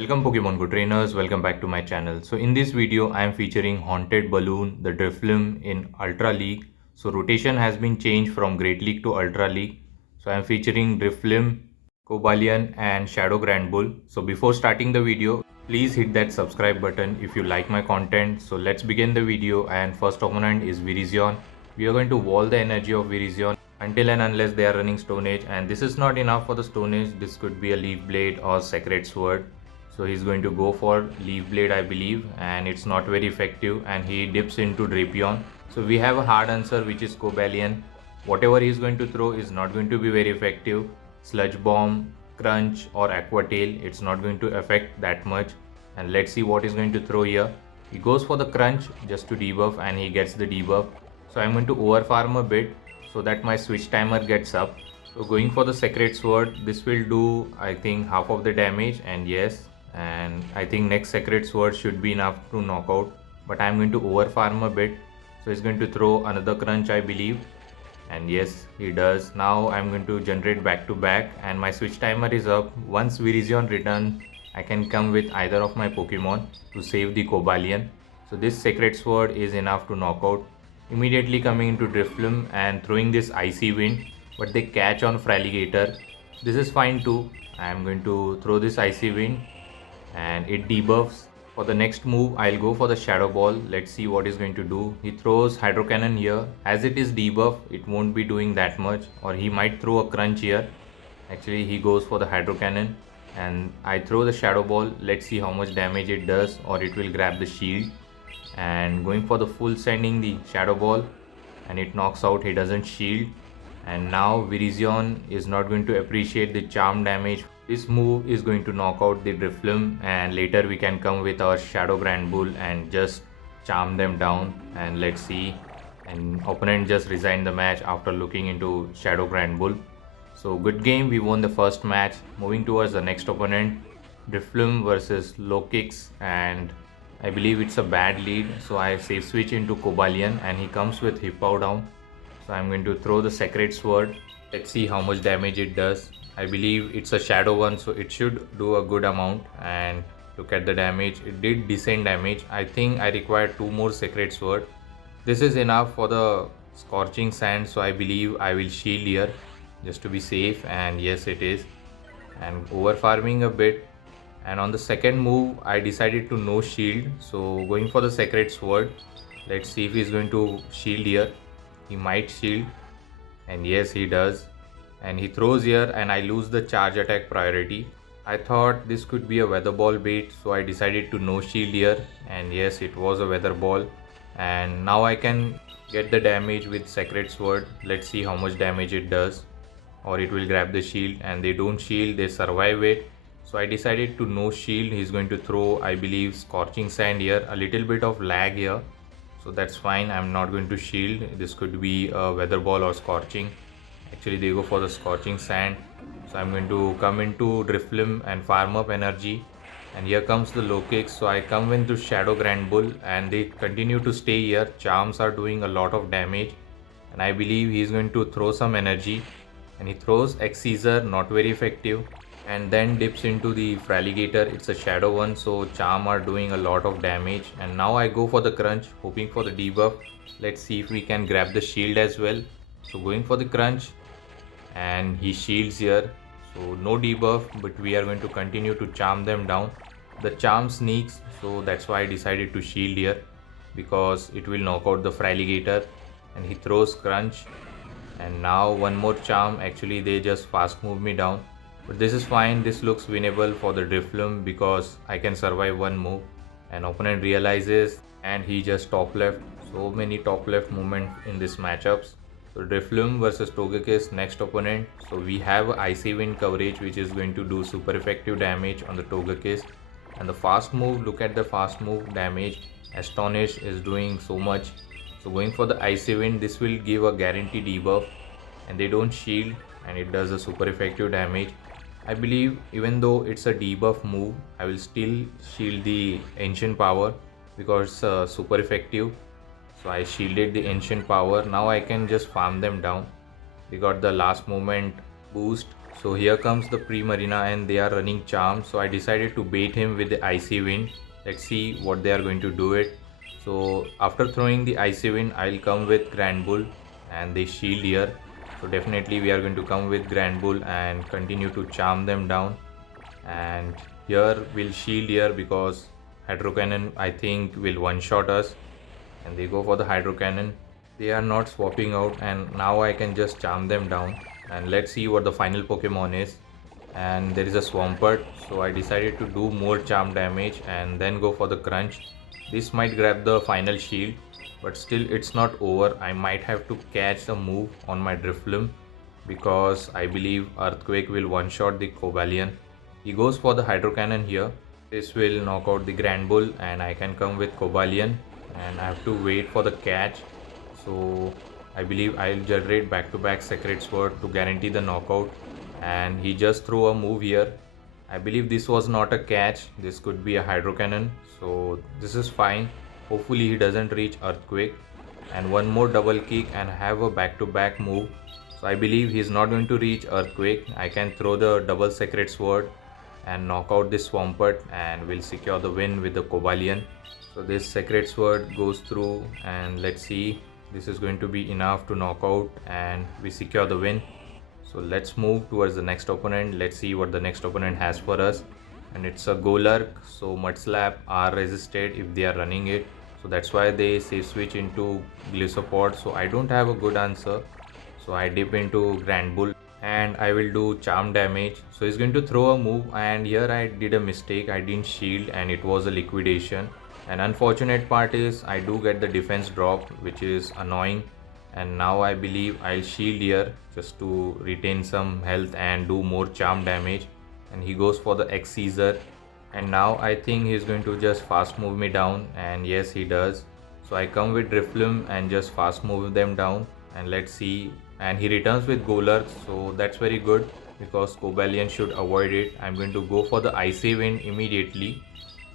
Welcome Pokemon Go trainers, welcome back to my channel. So in this video I am featuring Haunted Balloon, the Driflim in Ultra League. So rotation has been changed from Great League to Ultra League. So I am featuring Driflim, Cobalion and Shadow Grand Bull. So before starting the video, please hit that subscribe button if you like my content. So let's begin the video, and first opponent is Virizion. We are going to wall the energy of Virizion until and unless they are running Stone Age, and this is not enough for the Stone Age. This could be a Leaf Blade or Sacred Sword. So he's going to go for Leaf Blade, I believe, and it's not very effective, and he dips into Drapion. So we have a hard answer, which is Cobalion. Whatever he's going to throw is not going to be very effective. Sludge Bomb, Crunch or Aqua Tail, it's not going to affect that much. And let's see what he's going to throw here. He goes for the Crunch just to debuff, and he gets the debuff. So I'm going to overfarm a bit so that my switch timer gets up. So going for the Sacred Sword, this will do I think half of the damage, and yes, and I think next Sacred Sword should be enough to knock out, but I'm going to overfarm a bit. So he's going to throw another Crunch, I believe, and yes, he does. Now I'm going to generate back to back, and my switch timer is up. Once Virizion returns, I can come with either of my Pokemon to save the Cobalion. So this Sacred Sword is enough to knock out. Immediately coming into Driflim and throwing this Icy Wind, but they catch on Fraligator. This is fine too. I am going to throw this Icy Wind and it debuffs. For the next move, I'll go for the Shadow Ball. Let's see what he's going to do. He throws Hydro Cannon here. As it is debuff, it won't be doing that much, or he might throw a Crunch here. Actually, he goes for the Hydro Cannon and I throw the Shadow Ball. Let's see how much damage it does, or it will grab the shield. And going for the full sending the Shadow Ball, and it knocks out. He doesn't shield, and now Virizion is not going to appreciate the charm damage. This move is going to knock out the Driflim, and later we can come with our Shadow Grand Bull and just charm them down. And let's see, and opponent just resigned the match after looking into Shadow Grand Bull. So good game, we won the first match. Moving towards the next opponent, Driflim versus Lokix, and I believe it's a bad lead, so I safe switch into Cobalion, and he comes with Hippowdon. So I'm going to throw the Sacred Sword. Let's see how much damage it does. I believe it's a Shadow one, so it should do a good amount. And look at the damage. It did decent damage. I think I require 2 more Sacred Sword. This is enough for the Scorching Sand, so I believe I will shield here just to be safe. And yes, it is. And over farming a bit. And on the second move, I decided to no shield. So going for the Sacred Sword. Let's see if he's going to shield here. He might shield, and yes, he does. And he throws here, and I lose the charge attack priority. I thought this could be a Weather Ball bait, so I decided to no shield here, and yes, it was a Weather Ball. And now I can get the damage with Sacred Sword. Let's see how much damage it does, or it will grab the shield, and they don't shield, they survive it. So I decided to no shield. He's going to throw, I believe, Scorching Sand here. A little bit of lag here, so that's fine. I'm not going to shield. This could be a Weather Ball or Scorching. Actually, they go for the Scorching Sand. So I'm going to come into Driflim and farm up energy. And here comes the Lokix. So I come into Shadow Grand Bull, and they continue to stay here. Charms are doing a lot of damage, and I believe he's going to throw some energy. And he throws X-Scissor, not very effective, and then dips into the Fraligator. It's a Shadow one, so charm are doing a lot of damage. And now I go for the Crunch, hoping for the debuff. Let's see if we can grab the shield as well. So going for the Crunch, and he shields here, so no debuff, but we are going to continue to charm them down. The charm sneaks, so that's why I decided to shield here, because it will knock out the Fraligator. And he throws Crunch, and now one more charm. Actually, they just fast move me down, but this is fine. This looks winnable for the Driflim because I can survive one move. And opponent realizes, and he just top left. So many top left movement in this matchups. So Driflim versus Togekiss, next opponent. So we have Icy Wind coverage, which is going to do super effective damage on the Togekiss. And the fast move, look at the fast move damage. Astonish is doing so much. So going for the Icy Wind, this will give a guaranteed debuff, and they don't shield, and it does a super effective damage. I believe even though it's a debuff move, I will still shield the Ancient Power because it's super effective. So I shielded the Ancient Power. Now I can just farm them down. They got the last moment boost, So here comes the pre-marina and they are running charm. So I decided to bait him with the icy wind. Let's see what they are going to do it. So after throwing the icy wind, I'll come with Grand Bull and they shield here. So definitely we are going to come with Grand Bull and continue to charm them down. And here we'll shield here because Hydro Cannon I think will one-shot us. And they go for the Hydro Cannon. They are not swapping out and now I can just charm them down. And let's see what the final Pokemon is. And there is a Swampert, so I decided to do more charm damage and then go for the crunch. This might grab the final shield, but still it's not over. I might have to catch a move on my Driflim because I believe Earthquake will one-shot the Cobalion. He goes for the Hydro Cannon here. This will knock out the Grand Bull and I can come with Cobalion and I have to wait for the catch. So I believe I'll generate back-to-back Sacred Sword to guarantee the knockout. And he just threw a move here. I believe this was not a catch. This could be a Hydro Cannon. So this is fine. Hopefully he doesn't reach Earthquake. And one more double kick and have a back-to-back move. So I believe he's not going to reach Earthquake. I can throw the double Sacred Sword and knock out this Swampert and will secure the win with the Cobalion. So this Sacred Sword goes through and let's see. This is going to be enough to knock out and we secure the win. So let's move towards the next opponent. Let's see what the next opponent has for us. And it's a Golurk. So Mud Slap are resisted if they are running it. So that's why they safe switch into Glisopod. So I don't have a good answer. So I dip into Grand Bull and I will do charm damage. So he's going to throw a move and here I did a mistake. I didn't shield and it was a liquidation. And unfortunate part is I do get the defense drop, which is annoying. And now I believe I'll shield here just to retain some health and do more charm damage. And he goes for the X Caesar. And now I think he's going to just fast move me down. And yes, he does. So I come with Driflim and just fast move them down. And let's see. And he returns with Golurk. So that's very good because Cobalion should avoid it. I'm going to go for the Icy Wind immediately.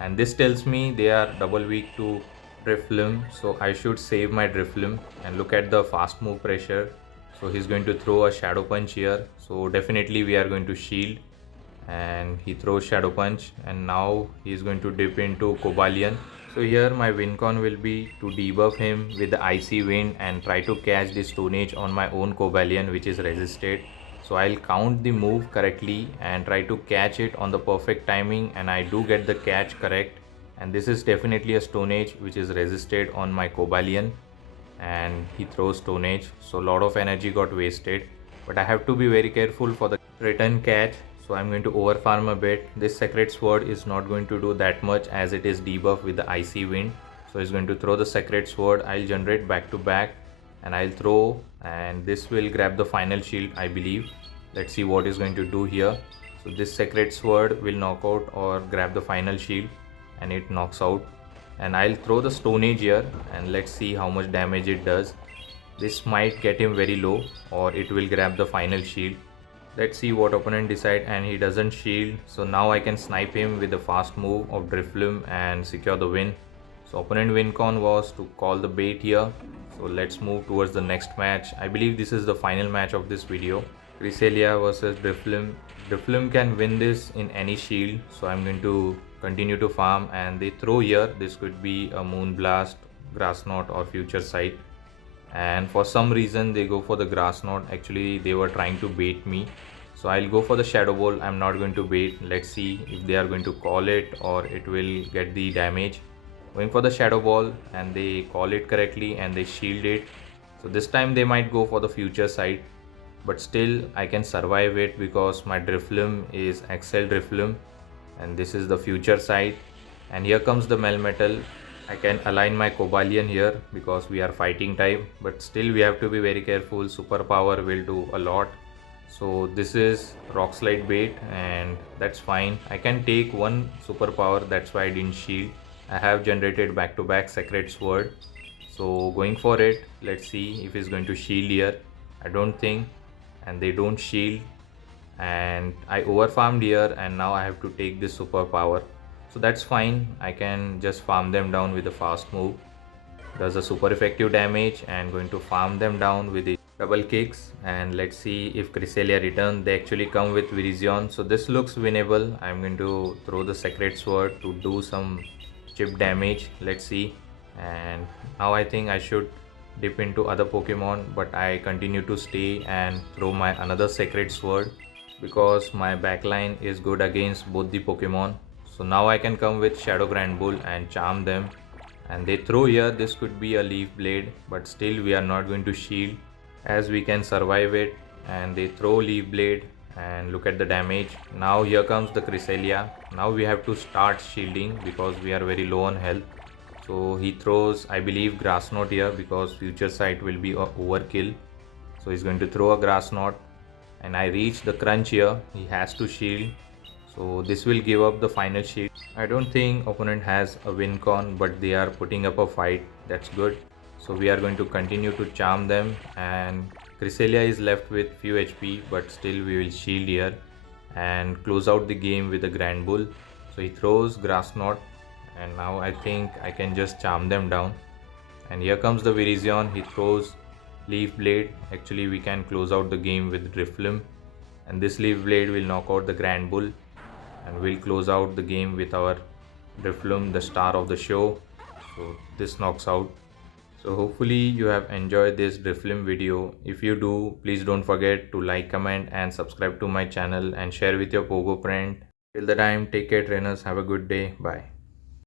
And this tells me they are double weak to Driflim, so I should save my Driflim. And look at the fast move pressure. So he's going to throw a Shadow Punch here. So definitely we are going to shield. And he throws Shadow Punch and now he's going to dip into Cobalion. So here my win con will be to debuff him with the Icy Wind and try to catch the Stone Age on my own Cobalion which is resisted. So I'll count the move correctly and try to catch it on the perfect timing and I do get the catch correct. And this is definitely a Stone Age which is resisted on my Cobalion. And he throws Stone Age. So a lot of energy got wasted. But I have to be very careful for the return catch. So I'm going to overfarm a bit. This Sacred Sword is not going to do that much as it is debuffed with the Icy Wind. So he's going to throw the Sacred Sword. I'll generate back to back. And I'll throw and this will grab the final shield I believe. Let's see what is going to do here. So this Sacred Sword will knock out or grab the final shield and it knocks out. And I'll throw the Stone Age here and let's see how much damage it does. This might get him very low or it will grab the final shield. Let's see what opponent decide and he doesn't shield. So now I can snipe him with the fast move of Driflim and secure the win. So opponent win con was to call the bait here. So let's move towards the next match. I believe this is the final match of this video. Cresselia versus Driflim. Driflim can win this in any shield. So I'm going to continue to farm and they throw here. This could be a Moon Blast, Grass Knot or Future Sight. And for some reason they go for the Grass Knot. Actually they were trying to bait me. So I'll go for the Shadow Ball. I'm not going to bait. Let's see if they are going to call it or it will get the damage. Going for the Shadow Ball and they call it correctly and they shield it. So this time they might go for the Future Sight. But still I can survive it because my Driflim is Excel Driflim. And this is the Future Sight. And here comes the Melmetal. I can align my Cobalion here because we are fighting type. But still we have to be very careful. Superpower will do a lot. So this is Rock Slide bait and that's fine. I can take one superpower, that's why I didn't shield. I have generated back-to-back Sacred Sword. So going for it, let's see if he's going to shield here. I don't think. And they don't shield. And I overfarmed here and now I have to take this superpower. So that's fine. I can just farm them down with a fast move. Does a super effective damage and going to farm them down with the double kicks, and let's see if Cresselia return. They actually come with Virizion, so this looks winnable. I'm going to throw the Sacred Sword to do some chip damage. Let's see. And now I think I should dip into other Pokemon, but I continue to stay and throw my another Sacred Sword because my backline is good against both the Pokemon. So now I can come with Shadow Grand Bull and charm them. And they throw here. This could be a Leaf Blade, but still we are not going to shield as we can survive it. And they throw Leaf Blade, and look at the damage. Now here comes the Cresselia. Now we have to start shielding because we are very low on health. So he throws, I believe, Grass Knot here because Future Sight will be a overkill. So he's going to throw a Grass Knot, and I reach the crunch here. He has to shield, so this will give up the final shield. I don't think opponent has a win con, but they are putting up a fight. That's good. So we are going to continue to charm them, and Cresselia is left with few HP, but still we will shield here and close out the game with a Grand Bull. So he throws Grass Knot, and now I think I can just charm them down. And here comes the Virizion. He throws Leaf Blade. Actually we can close out the game with Driflim, and this Leaf Blade will knock out the Grand Bull, and we'll close out the game with our Driflim, the star of the show. So this knocks out. So hopefully you have enjoyed this Driflim video. If you do, please don't forget to like, comment and subscribe to my channel and share with your Pogo friend. Till the time, take care trainers, have a good day, bye.